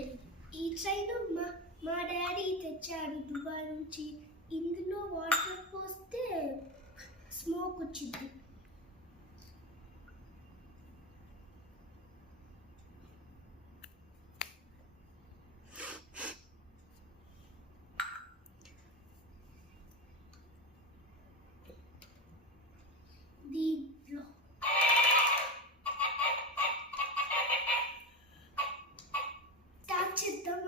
ఈ ట్రైన్ మా డాడీ తెచ్చాడు దుబాయ్ నుంచి. ఇందులో వాటర్ పోస్తే స్మోక్ వచ్చింది. దీంట్లో స్టార్ట్ చేద్దాం.